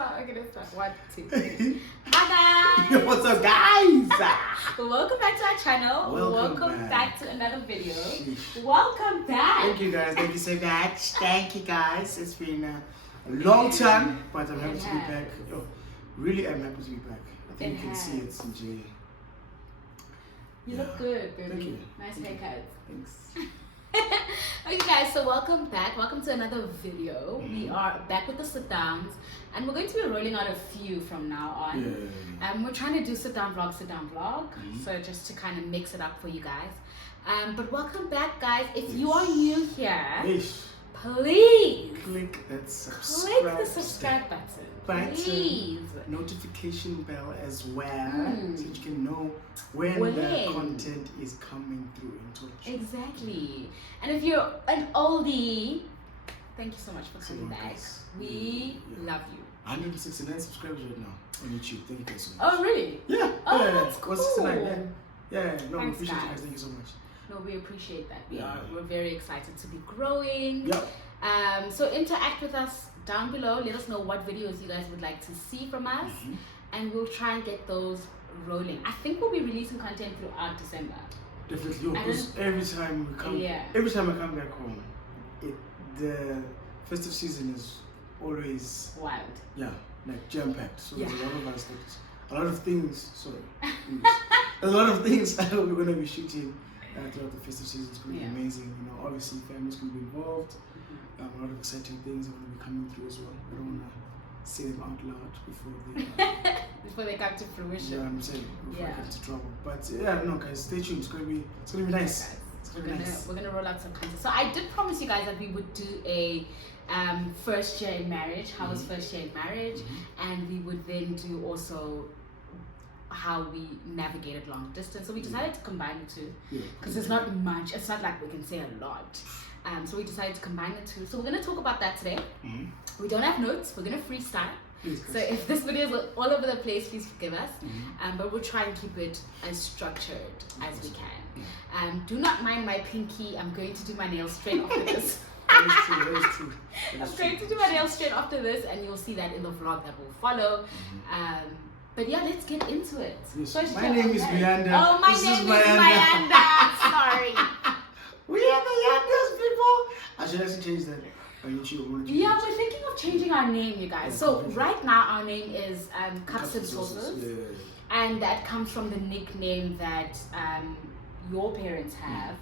I'm gonna start. 1, 2, 3. Hi guys! What's up, guys? Welcome back to our channel. Welcome back to another video. Sheesh. Welcome back. Thank you, guys. Thank you so much. Thank you, guys. It's been a long time, but I'm happy to be back. Oh, really, I'm happy to be back. I think you can see it, CJ. You look good, baby. Thank you. Nice haircut. Thanks. Okay guys, so welcome back. Welcome to another video. We are back with the sit downs and we're going to be rolling out a few from now on. We're trying to do sit down vlog. So just to kind of mix it up for you guys. But welcome back, guys. If you are new here, please click that subscribe button. Please. Notification bell as well, so you can know when the content is coming through into it. Exactly. And if you're an oldie, thank you so much for coming back. We love you. 169 subscribers right now on YouTube. Thank you guys so much. Oh really? Yeah. Oh, that's cool. 169. Yeah. No, we Thanks, appreciate you guys. guys. Thank you so much. No, we appreciate that. We're very excited to be growing. Yep. So interact with us down below. Let us know what videos you guys would like to see from us, and we'll try and get those rolling. I think we'll be releasing content throughout December. Definitely, because every time I come back home, the festive season is always wild. Yeah, like jam packed. So there's a lot of us, a lot of things. Sorry, a lot of things we're gonna be shooting throughout the festive season. It's gonna be amazing. You know, obviously families gonna be involved. A lot of exciting things are going to be coming through as well. I don't want to say them out loud before they come to fruition. Yeah, I'm saying before I get into trouble. But yeah, no, guys, stay tuned. It's gonna be nice. We're gonna roll out some content. So I did promise you guys that we would do a first year in marriage. How was first year in marriage, and we would then do also how we navigated long distance. So we decided to combine the two because there's not much. It's not like we can say a lot. So we decided to combine the two. So we're going to talk about that today. We don't have notes. We're going to freestyle. So if this video is all over the place, please forgive us. But we'll try and keep it as structured as we can. Do not mind my pinky. I'm going to do my nails straight after this. That is true. I'm going to do my nails straight after this, and you'll see that in the vlog that will follow. But yeah, let's get into it. Yes. My name is Miranda. Oh, my name is Miranda. Sorry. We are the youngest people. I should actually change that on YouTube. Yeah, we're thinking of changing our name, you guys. So right now our name is Cups and Sauces. And that comes from the nickname that your parents have.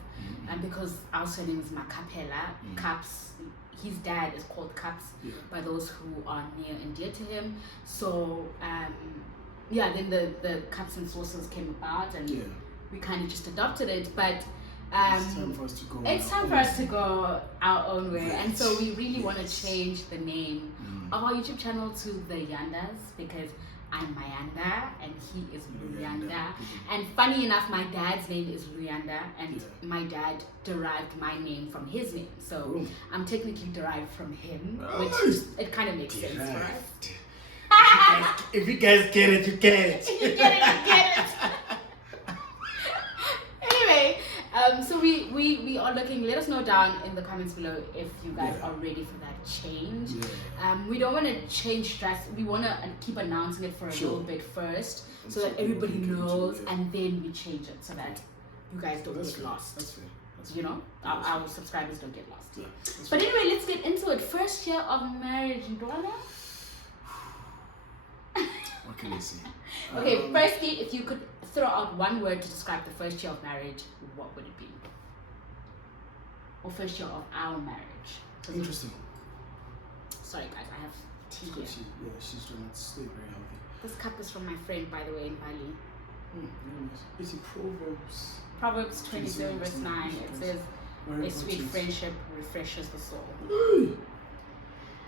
And because our surname is Makapela, Cups, his dad is called Cups by those who are near and dear to him. So then the Cups and Sauces came about, and we kind of just adopted it. But it's time for us to go. It's time for us to go our own way, and so we really want to change the name of our YouTube channel to the Yandas, because I'm Mayanda and he is Luyanda. And funny enough, my dad's name is Luyanda, and my dad derived my name from his name, so I'm technically derived from him, which it kind of makes sense for us. If you guys get it, you get it. If you get it, you get it. Anyway, so we are looking. Let us know down in the comments below if you guys are ready for that change. We don't want to change drastic. We want to keep announcing it for a little bit first, so that everybody knows, and then we change it so that you guys don't get lost. That's fair. You know, our subscribers don't get lost. But anyway, let's get into it. First year of marriage, Ndwana. What can I say? Okay, firstly, if you could throw out one word to describe the first year of marriage, what would it be? Or first year of our marriage? Interesting. Sorry guys, I have tea here. She's trying to stay very healthy. This cup is from my friend, by the way, in Bali. It's in Proverbs. Proverbs 27 verse 9. It says, a sweet friendship refreshes the soul.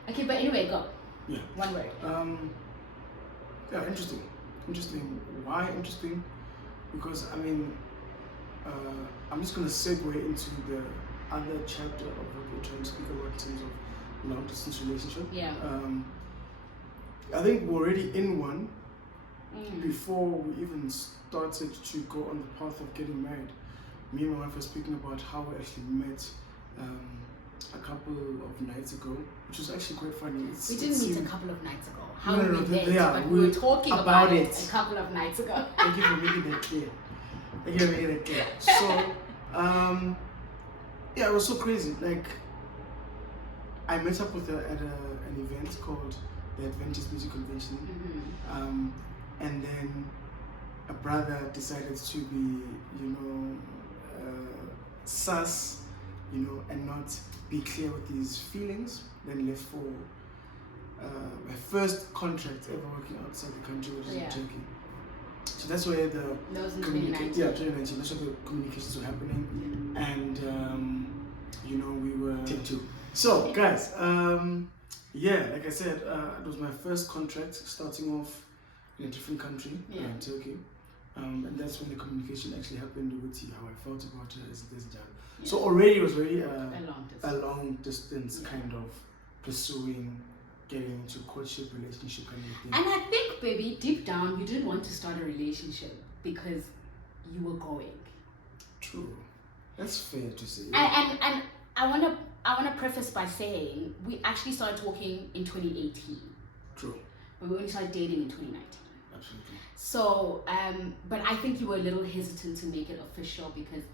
Okay, but anyway, go. One word. Interesting. Interesting. Why interesting? Because I mean, I'm just gonna segue into the other chapter of what we're trying to speak about in terms of long distance relationship. I think we're already in one before we even started to go on the path of getting married. Me and my wife were speaking about how we actually met a couple of nights ago, which was actually quite funny. We didn't meet a couple of nights ago. How No, did no, we they- met? yeah, But we- we were talking about about it it. a couple of nights ago. Thank you for making that clear. Thank you for making that clear. So, yeah, it was so crazy. Like, I met up with her at an event called the Adventist Music Convention. And then a brother decided to be, sus, and not be clear with his feelings. Then left for my first contract ever working outside the country, which is in Turkey. So that's where the That was in 2019. 2019. Yeah, 2019. That's where the communications were happening, and we were take two. So guys, like I said, it was my first contract starting off in a different country, in Turkey, and that's when the communication actually happened with how I felt about her as this job. So already it was very a long distance kind of pursuing, getting into courtship, relationship kind of thing. And I think, baby, deep down, you didn't want to start a relationship because you were going. True. That's fair to say. And I wanna preface by saying we actually started talking in 2018. True. But we only started dating in 2019. Absolutely. So, but I think you were a little hesitant to make it official because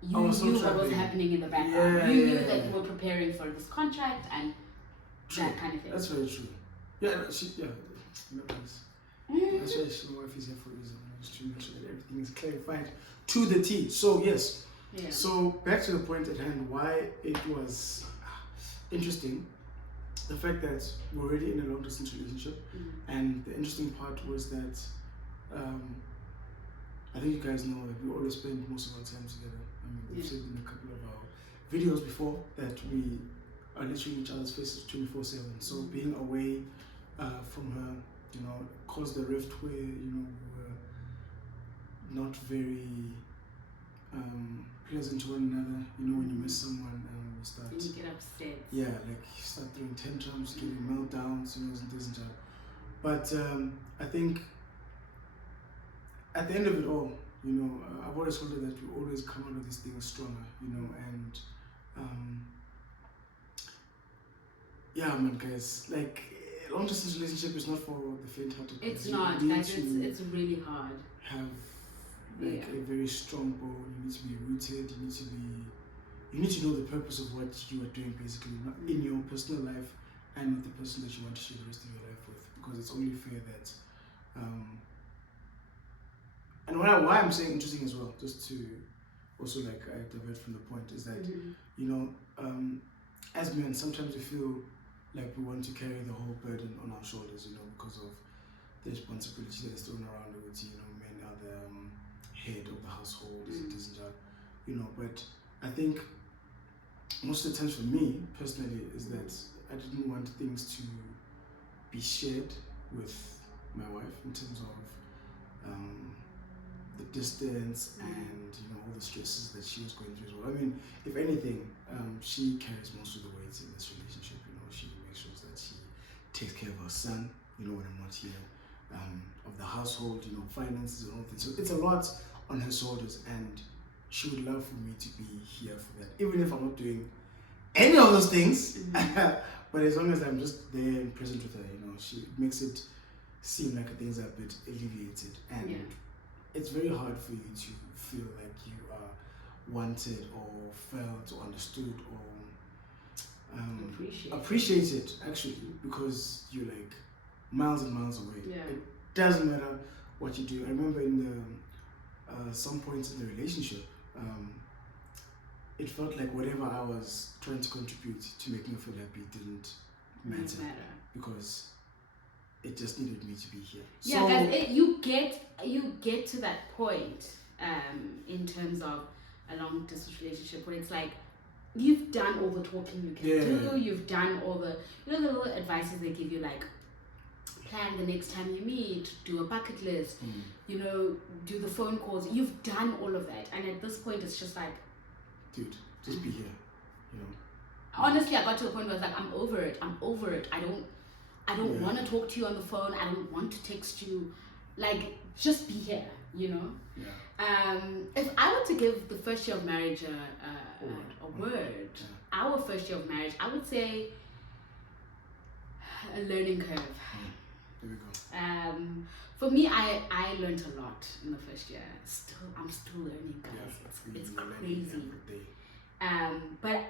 you I was so knew what was traveling. happening in the background. Yeah, you knew yeah, that yeah. you were preparing for this contract and True. that kind of thing. That's very true. Yeah, that's why my wife is here for a reason. Just to make sure that everything is clarified to the T. So yes. Yeah. So back to the point at hand, why it was interesting. The fact that we're already in a long distance relationship, and the interesting part was that I think you guys know that we always spend most of our time together. I mean, we've said in a couple of our videos before that we are literally in each other's faces 24/7. So being away from her, caused a rift where we were not very pleasant to one another. When you miss someone, you start. And you get upset. Yeah, like you start throwing tantrums, getting meltdowns, and this and that. But I think at the end of it all, I've always told her that we always come out of these things stronger, and yeah, man, guys, like long distance relationship is not for the faint-hearted. It's You not, need guys. to It's really hard. have like a very strong bond. You need to be rooted. You need to know the purpose of what you are doing, basically, not in your personal life and with the person that you want to share the rest of your life with, because it's only fair that. And why I'm saying interesting as well, just to also I divert from the point, is that as men sometimes we feel like we want to carry the whole burden on our shoulders, because of the responsibility that is thrown around with, men are the head of the household, this and that, but I think most of the times for me personally is that I didn't want things to be shared with my wife in terms of the distance and all the stresses that she was going through as well. I mean, if anything, she carries most of the weight in this relationship. She makes sure that she takes care of her son, when I'm not here, of the household, finances and all things. So it's a lot on her shoulders, and she would love for me to be here for that, even if I'm not doing any of those things. But as long as I'm just there and present with her, she makes it seem like things are a bit alleviated, and it's very hard for you to feel like you are wanted or felt or understood or appreciated actually, because you're like miles and miles away. It doesn't matter what you do. I remember in the some points in the relationship, it felt like whatever I was trying to contribute to making her feel happy didn't matter. Because it just needed me to be here. Yeah, guys, you get to that point in terms of a long distance relationship where it's like you've done all the talking you can do. You've done all the the little advices they give you, like plan the next time you meet, do a bucket list, do the phone calls. You've done all of that, and at this point it's just like, dude, just be here. Honestly, I got to a point where I was like, I'm over it. I don't want to talk to you on the phone. I don't want to text you. Like, just be here, Yeah. If I were to give the first year of marriage a word, our first year of marriage, I would say a learning curve. There we go. For me, I learned a lot in the first year. I'm still learning, guys. It's crazy. But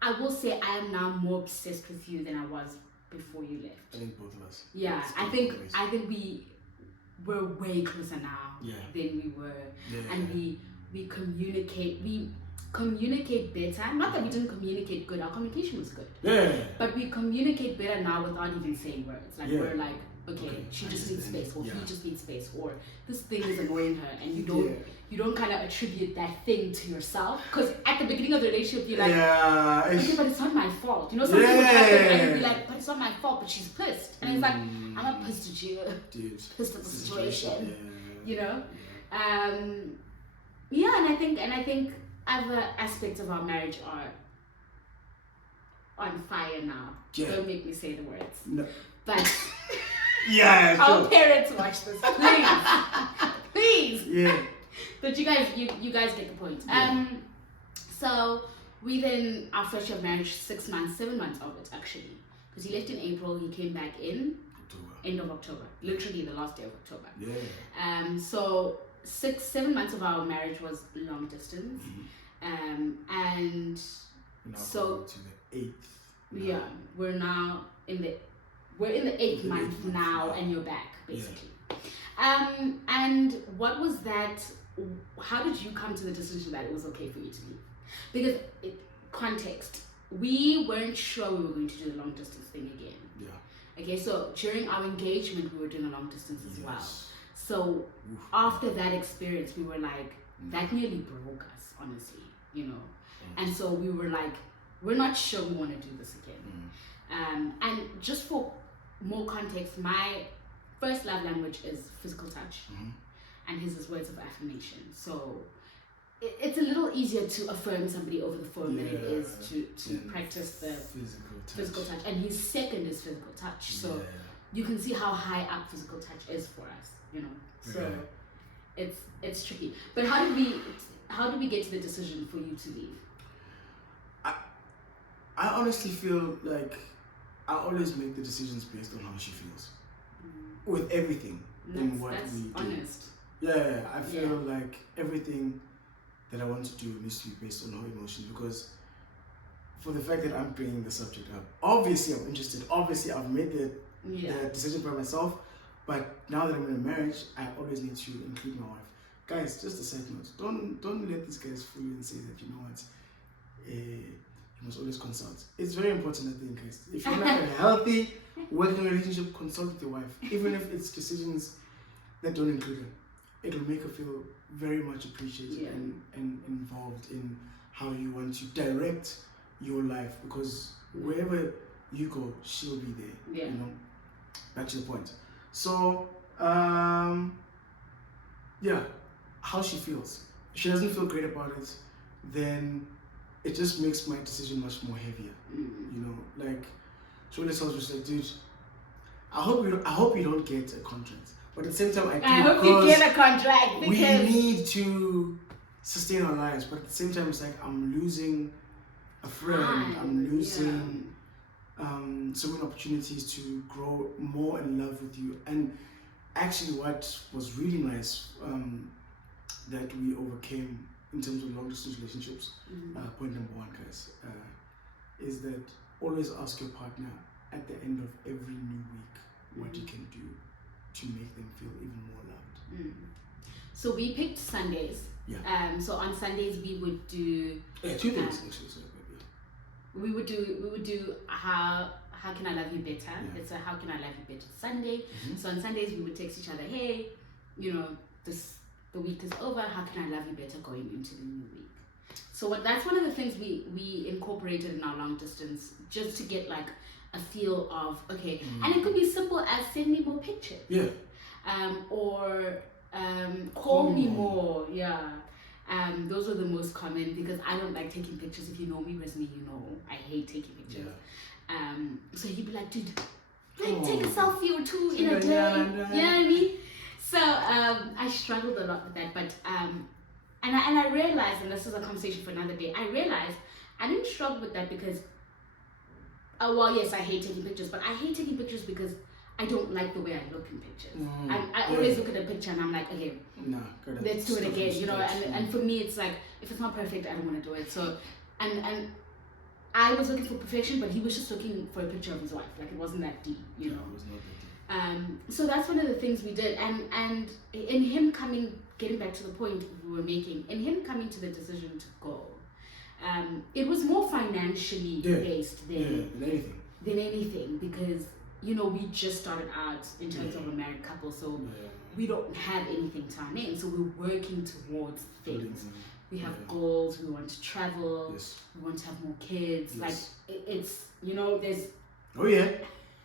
I will say I am now more obsessed with you than I was before you left. I think both of us. Yeah, I think we're way closer now than we were, and we communicate better. Not that we didn't communicate good. Our communication was good. Yeah. But we communicate better now without even saying words. Like we're like, okay, she just needs space, or he just needs space, or this thing is annoying her, and you don't kind of attribute that thing to yourself. Because at the beginning of the relationship, you're like, okay, but it's not my fault. You know, something would happen, and you'd be like, but it's not my fault, but she's pissed. And it's like, I'm not pissed at you, pissed at the situation. You know, and I think other aspects of our marriage are on fire now. Don't make me say the words. No. But our parents watch this, please. Yeah. But you guys get the point. So we then, our first year of marriage, 7 months of it actually, because he left in April, he came back in end of October, literally the last day of October. Yeah. So 7 months of our marriage was long distance, and so to the 8th. Yeah, we're in the 8th month now, and you're back basically. And what was that? How did you come to the decision that it was okay for you to leave? Because context, we weren't sure we were going to do the long distance thing again. Yeah. Okay, so during our engagement, we were doing a long distance as well. So after that experience, we were like, that nearly broke us, honestly, you know. And so we were like, we're not sure we want to do this again. And just for more context, my first love language is physical touch, and his is words of affirmation. So it's a little easier to affirm somebody over the phone than it is to practice the physical touch. And his second is physical touch. So you can see how high up physical touch is for us, you know. So it's tricky. But how did we get to the decision for you to leave? I honestly feel like I always make the decisions based on how she feels. With everything in what we do. Honest. Yeah, I feel like everything that I want to do needs to be based on her emotions, because for the fact that I'm bringing the subject up, obviously I'm interested. Obviously I've made the decision by myself, but now that I'm in a marriage, I always need to include my wife. Guys, just a side note, don't let these guys fool you and say that, you know what, you must always consult. It's very important, I think, guys. If you're not in a healthy working relationship, consult with your wife, even if it's decisions that don't include her. It'll make her feel very much appreciated and involved in how you want to direct your life, because wherever you go, she'll be there. You know, back to the point. So how she feels. If she doesn't feel great about it, then it just makes my decision much more heavier. You know, like Shirley tells me, like, dude, I hope you don't get a contract. But at the same time, I hope you get a contract, because we need to sustain our lives. But at the same time, it's like I'm losing a friend. I'm losing so many opportunities to grow more in love with you. And actually, what was really nice that we overcame in terms of long distance relationships, point number 1, guys, is that always ask your partner at the end of every new week what you can do to make them feel even more loved. So we picked Sundays. So on Sundays we would do 2 things actually. We would do how can I love you better? It's a how can I love you better Sunday. So on Sundays we would text each other, hey, you know, the week is over, how can I love you better going into the new week? So that's one of the things we incorporated in our long distance, just to get like a feel of, okay, and it could be simple as send me more pictures. Or call me more. Those are the most common, because I don't like taking pictures. If you know me personally, you know I hate taking pictures. So you'd be like, dude, take a selfie or 2 in a day. You know what I mean? So I struggled a lot with that, but And I realized, and this is a conversation for another day, I realized I didn't struggle with that because, well, yes, I hate taking pictures, but I hate taking pictures because I don't like the way I look in pictures. I always look at a picture and I'm like, okay, let's do it again, you know. And for me, it's like, if it's not perfect, I don't want to do it. So, and I was looking for perfection, but he was just looking for a picture of his wife. Like, it wasn't that deep, you know. It was not that deep. So that's one of the things we did, and in him getting back to the point we were making, in him coming to the decision to go, it was more financially based than anything, because, you know, we just started out in terms of a married couple, so we don't have anything to our name, so we're working towards things. We have goals, we want to travel, we want to have more kids, like, it's, you know, there's... Oh yeah,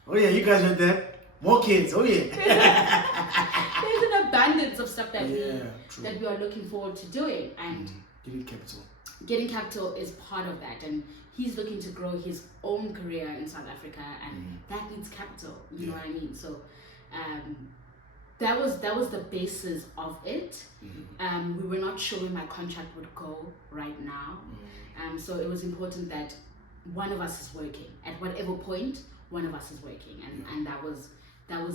you guys heard that. More kids, oh yeah. There's an abundance of stuff that we are looking forward to doing, and getting capital is part of that, and he's looking to grow his own career in South Africa, and that needs capital, you know what I mean? So that was the basis of it. We were not sure where my contract would go right now, so it was important that one of us is working at whatever point. One of us is working, and that was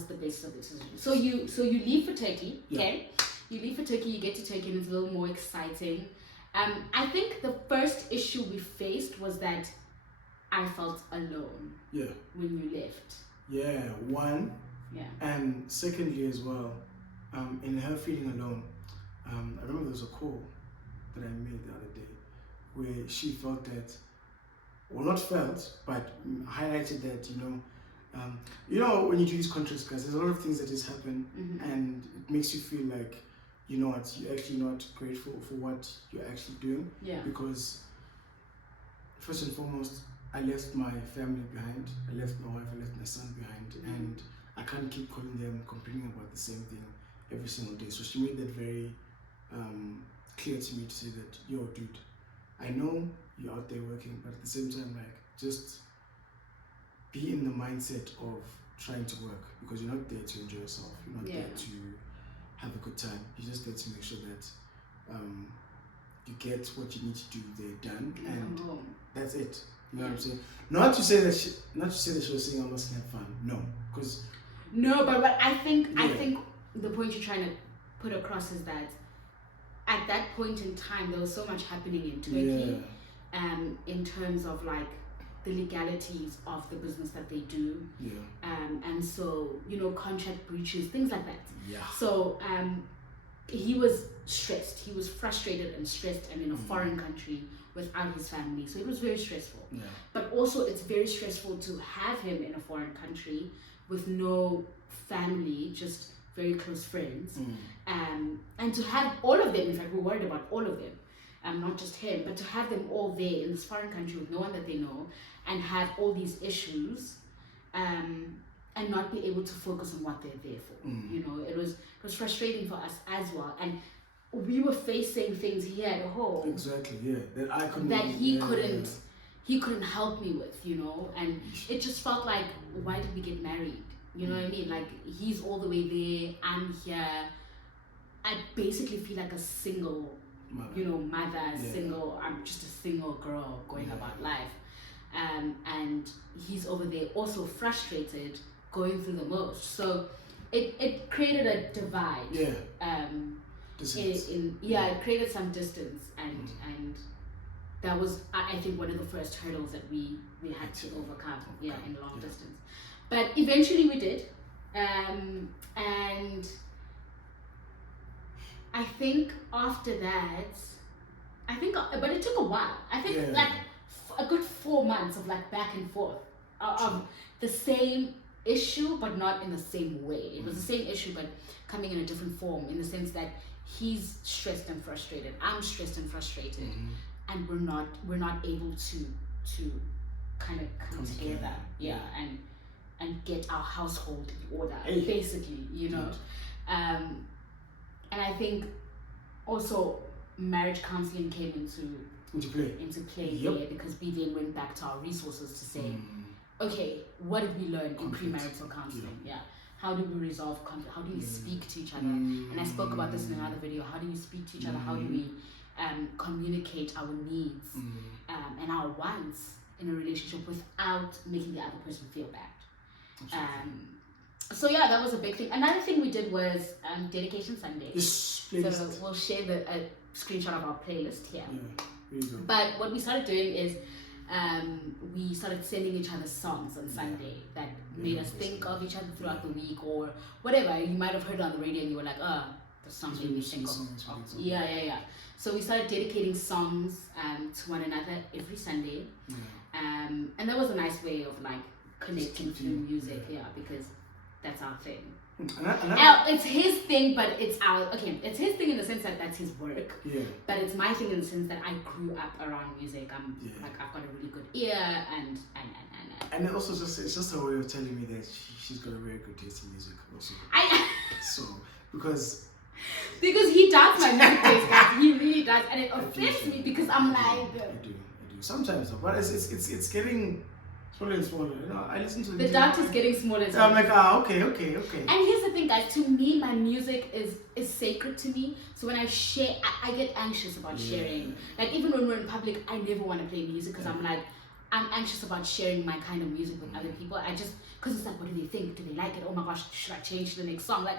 the basis of the decision. So you leave for Turkey, okay? You leave for Turkey, you get to Turkey, and it's a little more exciting. I think the first issue we faced was that I felt alone. When you left. One. And secondly as well, in her feeling alone, I remember there was a call that I made the other day where she felt that, well, not felt, but highlighted that, you know, when you do these contracts, guys, there's a lot of things that just happen, and it makes you feel like, you know what, you're actually not grateful for what you're actually doing. Because first and foremost, I left my family behind, I left my wife, I left my son behind, and I can't keep calling them, complaining about the same thing every single day. So she made that very clear to me, to say that, yo, dude, I know you're out there working, but at the same time, like, just be in the mindset of trying to work, because you're not there to enjoy yourself, you're not there to have a good time, you're just there to make sure that you get what you need to do there done, and that's it. You know what I'm saying? Not to say that she was saying I mustn't have fun. No, because but I think the point you're trying to put across is that at that point in time there was so much happening in Turkey, in terms of like the legalities of the business that they do, and so, you know, contract breaches, things like that. So he was stressed, he was frustrated and stressed, and in a foreign country without his family, so it was very stressful. But also it's very stressful to have him in a foreign country with no family, just very close friends, and to have all of them, in fact we're worried about all of them, not just him, but to have them all there in this foreign country with no one that they know, and have all these issues, and not be able to focus on what they're there for. You know, it was frustrating for us as well, and we were facing things here at home that he couldn't help me with, you know, and it just felt like, why did we get married? You know what I mean? Like, he's all the way there, I'm here. I basically feel like a single mother, single. I'm just a single girl going about life, and he's over there also frustrated, going through the most. So it created a divide. It created some distance, and that was, I think, one of the first hurdles that we had to overcome. In long distance, but eventually we did, and I think after that, but it took a while. I think like a good 4 months of like back and forth of the same issue, but not in the same way. It was the same issue, but coming in a different form, in the sense that he's stressed and frustrated, I'm stressed and frustrated, and we're not able to kind of come together, and get our household in order, basically, you know. And I think also marriage counseling came into play there, because BDN went back to our resources to say, okay, what did we learn in premarital counseling? How do we resolve conflict? How do we speak to each other? And I spoke about this in another video. How do we speak to each other? How do we communicate our needs and our wants in a relationship without making the other person feel bad. So yeah, that was a big thing. Another thing we did was Dedication Sunday. Yes, so we'll share a screenshot of our playlist here. Yeah, but what we started doing is we started sending each other songs on Sunday that made us think of each other throughout the week or whatever. You might have heard on the radio and you were like, the song made me think of. Yeah. So we started dedicating songs to one another every Sunday. And that was a nice way of like connecting through music, because that's our thing. It's his thing, but it's it's his thing in the sense that that's his work. But it's my thing in the sense that I grew up around music. Like I've got a really good ear and it also it's just a way of telling me that she's got a very good taste in music also. So because he does my music taste, guys. He really does, and it offends me because I'm like I do sometimes, but it's getting smaller and smaller. I listen to the dart is getting smaller and smaller. So I'm like, okay. And here's the thing, guys. To me, my music is sacred to me. So when I share, I get anxious about sharing. Like even when we're in public, I never want to play music because I'm anxious about sharing my kind of music with other people. Because it's like, what do they think? Do they like it? Oh my gosh, should I change to the next song? Like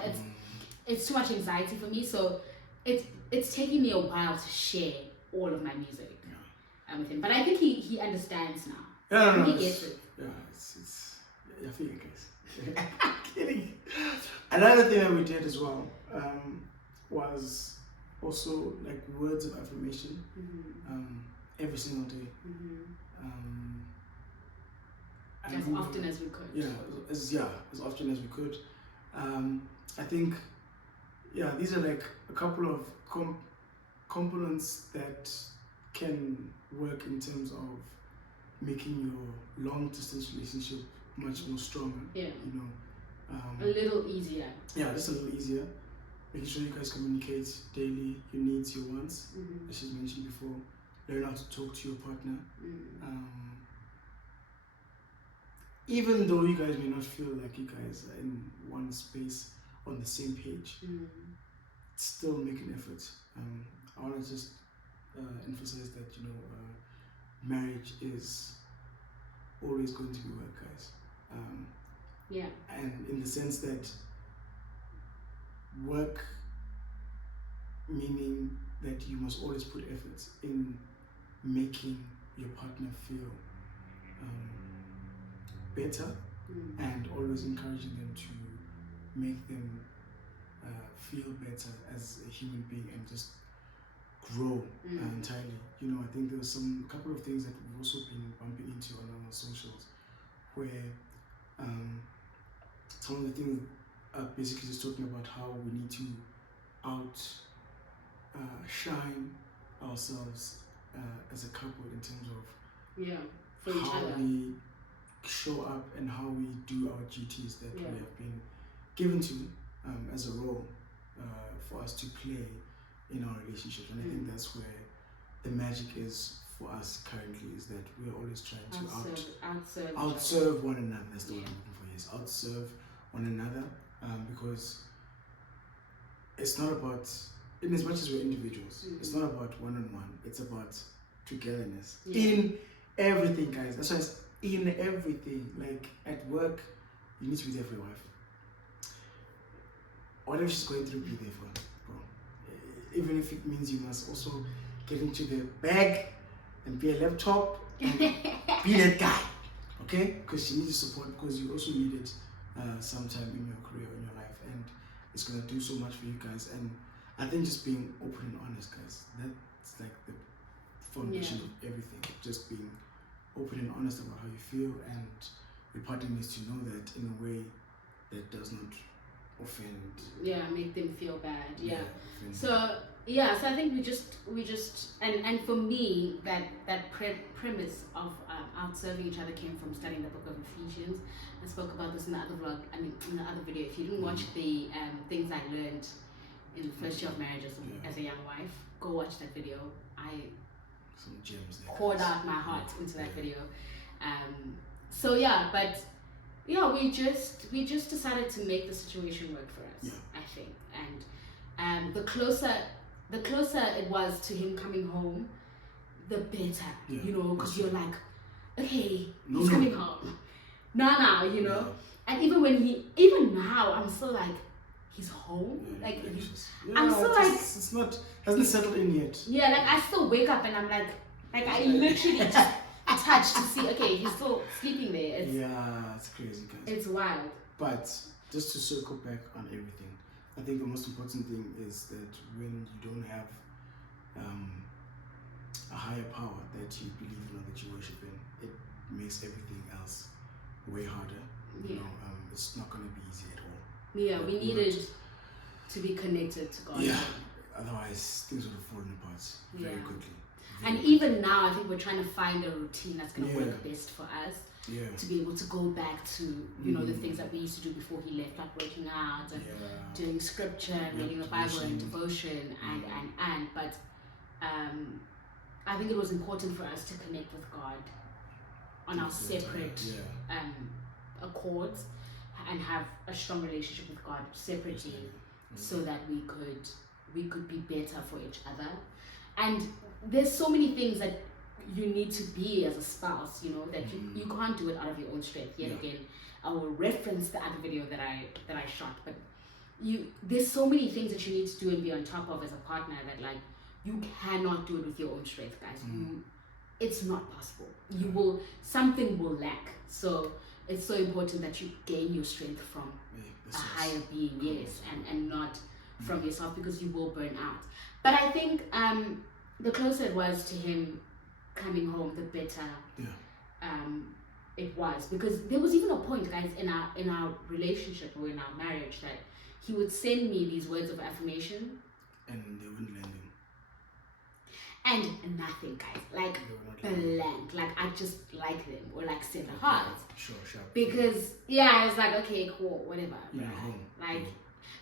it's too much anxiety for me. So it's taking me a while to share all of my music with him. But I think he understands now. No. He gets it. Yeah, it's I feel it, guys. I'm kidding. Another thing that we did as well was also like words of affirmation every single day. As often as we could. As often as we could. I think these are like a couple of components that can work in terms of making your long distance relationship much more stronger. A little easier. Just a little easier. Making sure you guys communicate daily your needs, your wants, as she's mentioned before. Learn how to talk to your partner. Even though you guys may not feel like you guys are in one space on the same page, still make an effort. I want to just emphasize that marriage is always going to be work, guys. And in the sense that work meaning that you must always put efforts in making your partner feel better and always encouraging them to make them feel better as a human being and just grow entirely. I think there was a couple of things that we've also been bumping into on our socials where some of the things are basically just talking about how we need to shine ourselves as a couple in terms of for each how other. we show up and how we do our duties that we have been given to as a role for us to play in our relationships. And I think that's where the magic is for us currently, is that we're always trying to outserve one another. That's the word I'm looking for. Yes, outserve one another, because it's not about, in as much as we're individuals, it's not about one-on-one, it's about togetherness in everything, guys. That's why it's in everything. Like at work, you need to be there for your wife. Whatever she's going through, be there for her, bro. Even if it means you must also get into the bag and be a laptop and be that guy, okay? Because she needs support, because you also need it sometime in your career, in your life, and it's gonna do so much for you guys. And I think just being open and honest, guys, that's like the foundation of everything. Just being open and honest about how you feel, and your partner needs to know that in a way that does not offend. Make them feel bad. So I think we just and for me that premise of outserving each other came from studying the book of Ephesians. I spoke about this in the other vlog. In the other video. If you didn't watch the things I learned in the first year of marriage as a young wife, go watch that video. Some gems there. Poured out my heart into that video. We just decided to make the situation work for us. I think, and the closer the closer it was to him coming home, the better, you know, because you're like, okay, he's coming home. Now, you know. Yeah. And even now, I'm still like, he's home. Yeah, like, I'm still like, it's not, hasn't settled in yet. Yeah, like I still wake up and I'm like I literally just touch to see, okay, he's still sleeping there. It's crazy, guys. It's wild. But just to circle back on everything, I think the most important thing is that when you don't have a higher power that you believe in or that you worship in, it makes everything else way harder. You know, it's not going to be easy at all. Yeah, we needed to be connected to God. Yeah, otherwise things would have fallen apart very quickly. And even now, I think we're trying to find a routine that's going to work best for us. Yeah. To be able to go back to, you know, the things that we used to do before he left, like working out and doing scripture and reading the Bible and devotion but I think it was important for us to connect with God on our separate accords and have a strong relationship with God separately so that we could be better for each other. And there's so many things that you need to be as a spouse, you know, that you can't do it out of your own strength. Yet again, I will reference the other video that I shot, but there's so many things that you need to do and be on top of as a partner that like you cannot do it with your own strength, guys. It's not possible. Something will lack. So it's so important that you gain your strength from a higher being, and not from yourself, because you will burn out. But I think the closer it was to him coming home, the better it was, because there was even a point, guys, in our relationship or in our marriage that he would send me these words of affirmation and they wouldn't land him. And nothing, guys, like blank, like I just like them or like set a heart. Sure. Because I was like, okay, cool, whatever. Like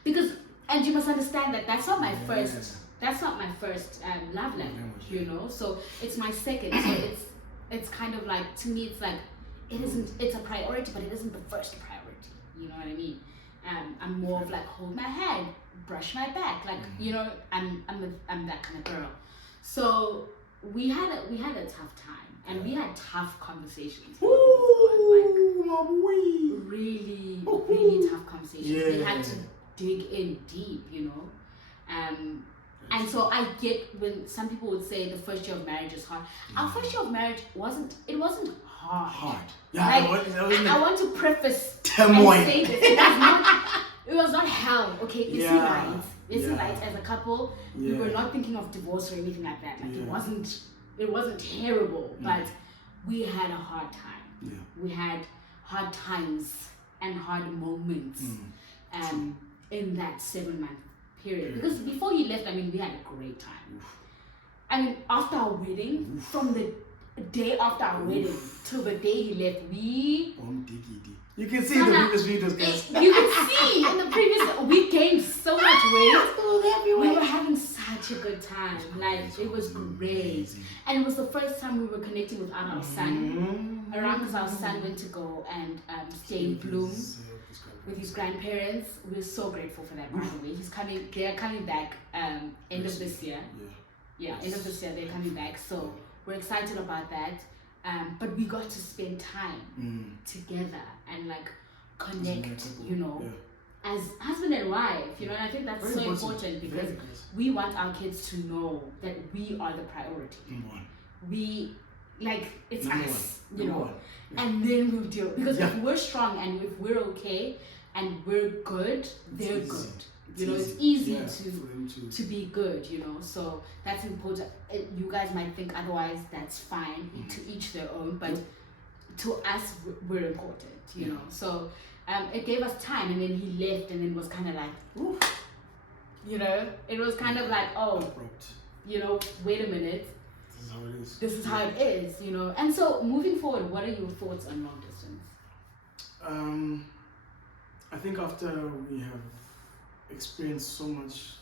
because, and you must understand that that's not my first. That's not my first love language, you know. So it's my second. So it's kind of like, to me, it's like it's a priority, but it isn't the first priority. You know what I mean? I'm more of like, hold my hand, brush my back, like you know. I'm that kind of girl. So we had a tough time, and we had tough conversations. Really tough conversations. We had to dig in deep, you know. And so I get when some people would say the first year of marriage is hard. Our first year of marriage wasn't hard. Yeah, like, I want to preface turmoil. And say this. It was not hell. Okay, you see, right? As a couple, we were not thinking of divorce or anything like that. Like it wasn't terrible, but we had a hard time. Yeah. We had hard times and hard moments in that 7-month period. Because before he left, I mean, we had a great time. I mean, after our wedding, from the day after our wedding till the day he left, you can see in the previous videos, guys. You can see in the previous, we gained so much weight. We were having such a good time. Like, it was great. And it was the first time we were connecting without our son around, because our son went to go and stay in Bloom with his grandparents. We're so grateful for that, by the way. They're coming back end of this year. End of this year they're coming back. So we're excited about that. But we got to spend time together and like connect, you know, as husband and wife, you know. And I think that's very important because we want our kids to know that we are the priority. We, like, it's us, you know. And then we'll deal, because if we're strong and if we're okay and we're good, they're good. You know, it's easy to be good, you know. So that's important. You guys might think otherwise, that's fine, to each their own, but to us, we're important, you know. So it gave us time, and then he left, and then was kind of like, ooh, you know, it was kind of like, oh, you know, wait a minute. This is how it is. This is how it is, you know. And so moving forward, what are your thoughts on long distance? I think after we have experienced so much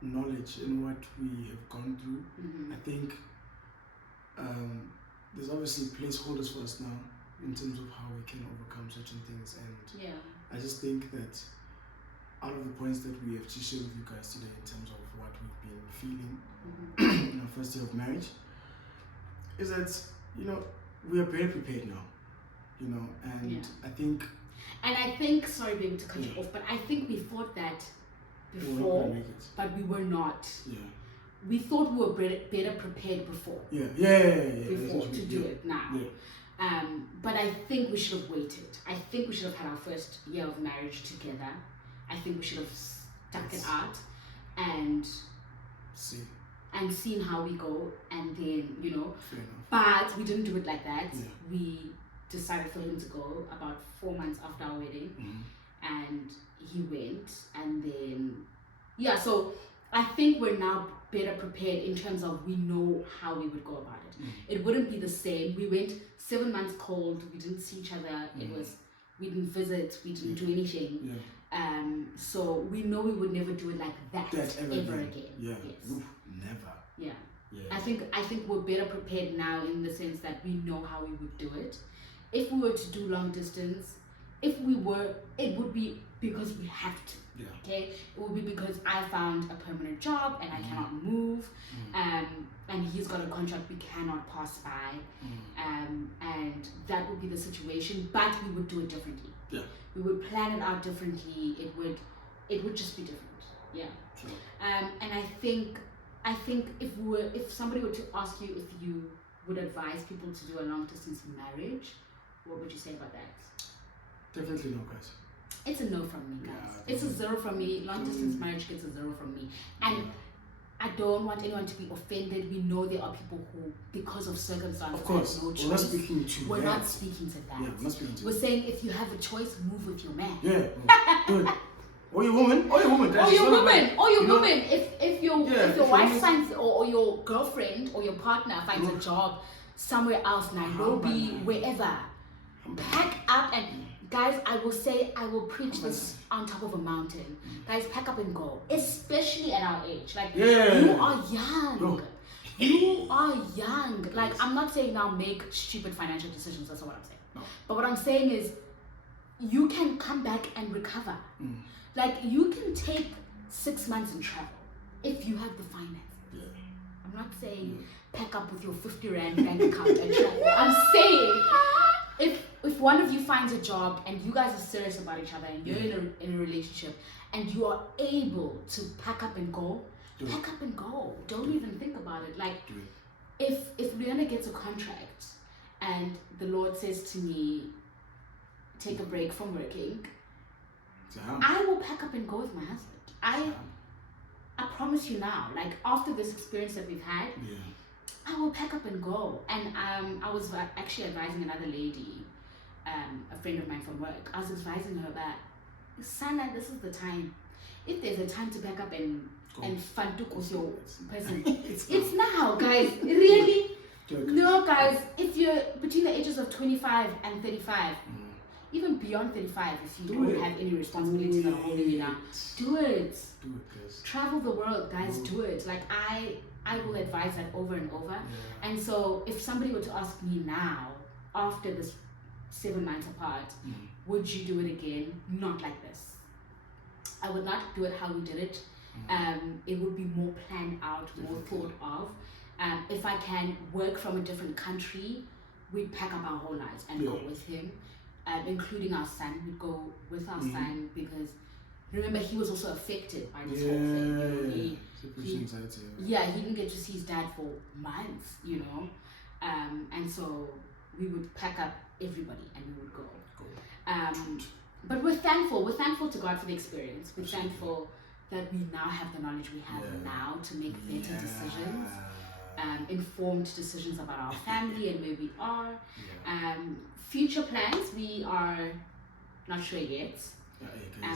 knowledge in what we have gone through, I think there's obviously placeholders for us now in terms of how we can overcome certain things, and I just think that out of the points that we have to share with you guys today in terms of what we've been feeling in our first year of marriage, is that, you know, we are very prepared now, you know, and I think... And I think, sorry baby to cut you off, but I think we thought that before, but we were not. Yeah. We thought we were better prepared before. Before to do it now. Yeah. But I think we should have waited. I think we should have had our first year of marriage together. I think we should have stuck it out and seen how we go, and then, you know. Fair enough. But we didn't do it like that. Yeah. We decided for him to go about 4 months after our wedding, and he went, and then so I think we're now better prepared in terms of we know how we would go about it. It wouldn't be the same. We went 7 months cold, we didn't see each other, we didn't visit, we didn't do anything. So we know we would never do it like that ever again. Yes. Never. Yeah. I think we're better prepared now in the sense that we know how we would do it. If we were to do long distance, it would be because we have to. Yeah. Okay, it would be because I found a permanent job and I cannot move, and he's got a contract we cannot pass by, and that would be the situation. But we would do it differently. Yeah. We would plan it out differently. It would just be different. Yeah. Sure. And I think if somebody were to ask you if you would advise people to do a long distance marriage, what would you say about that? Definitely no, guys. It's a no from me, guys. It's a 0 from me. Long distance marriage gets a 0 from me. And I don't want anyone to be offended. We know there are people who, because of circumstances, of course, no choice. We're not speaking to We're not speaking to that. Yeah, we're not speaking to We're saying if you have a choice, move with your man. Yeah, do it. Or your woman. Or your woman. Or your woman. Or your woman. If your wife finds, or your girlfriend or your partner finds a job somewhere else, Nairobi, wherever, pack up and... Guys, I will preach this on top of a mountain. Guys, pack up and go. Especially at our age. Like, you are young. No. You are young. Like, I'm not saying now make stupid financial decisions. That's not what I'm saying. No. But what I'm saying is, you can come back and recover. Like, you can take 6 months and travel if you have the finances. I'm not saying pack up with your 50 Rand bank account and travel. I'm saying... If one of you finds a job and you guys are serious about each other and you're in a relationship and you are able to pack up and go, pack up and go. Don't even think about it. Like, if Rihanna gets a contract and the Lord says to me, take a break from working, I will pack up and go with my husband. I promise you now, like, after this experience that we've had, I will pack up and go. And I was actually advising another lady, a friend of mine from work. I was advising her that, Sana, this is the time. If there's a time to pack up and fantuk with your person, it's now, guys. Really? No, guys. If you're between the ages of 25 and 35, even beyond 35, if you don't have any responsibilities that are holding you down, do it. Do it, guys. Travel the world, guys. Do it. Like, I will advise that over and over. And so if somebody were to ask me now, after this 7 months apart, would you do it again? Not like this. I would not do it how we did it. It would be more planned out, more thought of. If I can work from a different country, we'd pack up our whole lives and go with him, including our son. We'd go with our son because, remember, he was also affected by this whole thing. He didn't get to see his dad for months, you know. And so we would pack up everybody and we would go. But we're thankful to God for the experience. We're thankful that we now have the knowledge we have now to make better decisions, informed decisions about our family and where we are. Future plans, we are not sure yet.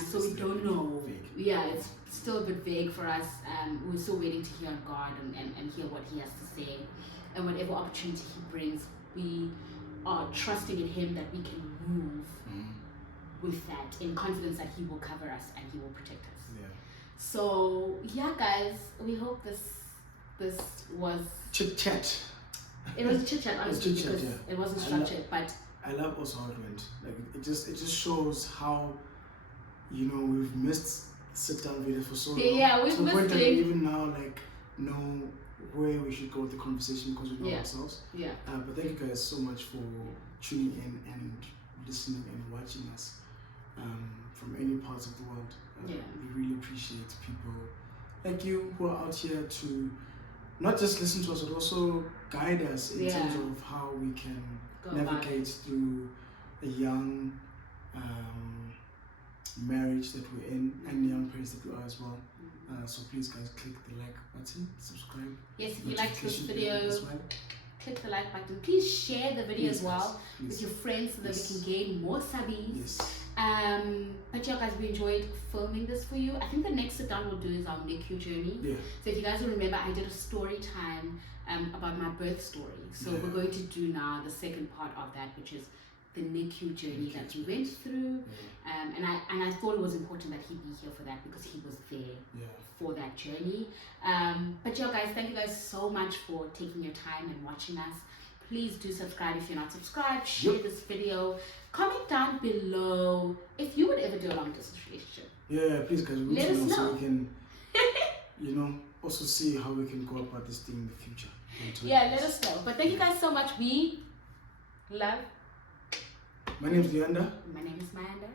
So we don't know. It's still a bit vague for us. We're still waiting to hear on God and hear what He has to say. And whatever opportunity He brings, we are trusting in Him that we can move with that, in confidence that He will cover us and He will protect us. So guys, we hope this was chit chat. It was a chit chat, honestly, because it wasn't structured, but I love also how it went. Like, it just shows how, you know, we've missed sit down videos for so long. Yeah, we've to the missed point that we it. even now like know where we should go with the conversation because we know ourselves. Yeah. But thank you guys so much for tuning in and listening and watching us from any parts of the world. We really appreciate people like you who are out here to not just listen to us but also guide us in terms of how we can navigate through a young marriage that we're in and young parents that we are as well. So please guys, click the like button, subscribe. Yes, if you liked this video, click the like button. Please share the video as well with your friends so that we can gain more subbies. But yeah guys, we enjoyed filming this for you. I think the next sit down we'll do is our NICU journey. So if you guys will remember, I did a story time about my birth story. So we're going to do now the second part of that, which is the NICU journey that we went through. And I thought it was important that he be here for that because he was there for that journey. But yeah guys, thank you guys so much for taking your time and watching us. Please do subscribe if you're not subscribed. Share this video. Comment down below if you would ever do a long distance relationship. Yeah, please guys, we need to know so we can also see how we can go about this thing in the future. Yeah, let us know. But thank you guys so much. We love. My name is Leander. My name is Mayanda.